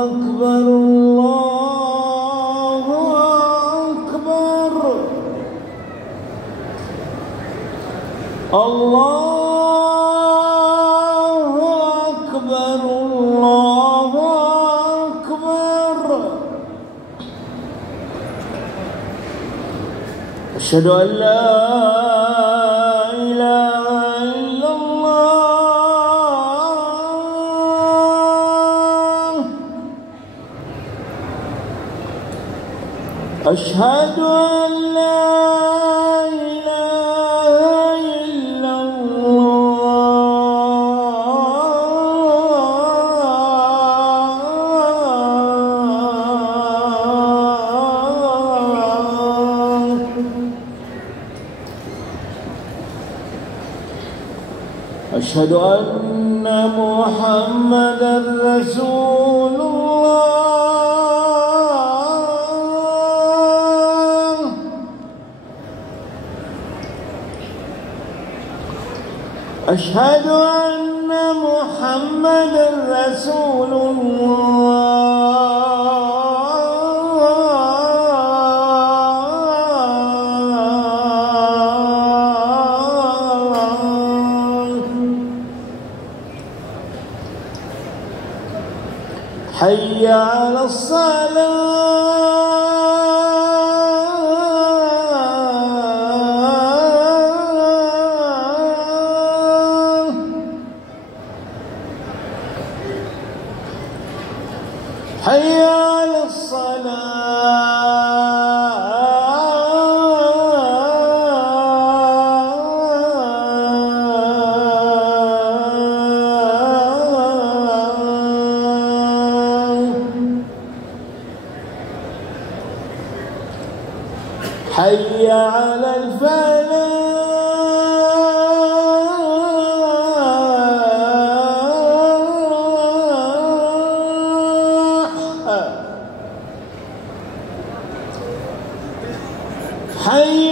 أكبر الله أكبر الله أكبر الله أكبر أشهد أن لا إله إلا الله أشهد أن لا إله إلا الله أشهد أن محمدًا رسول الله أشهد أن محمدًا رسول حي على الصلاة حي على حي على الفلاح حي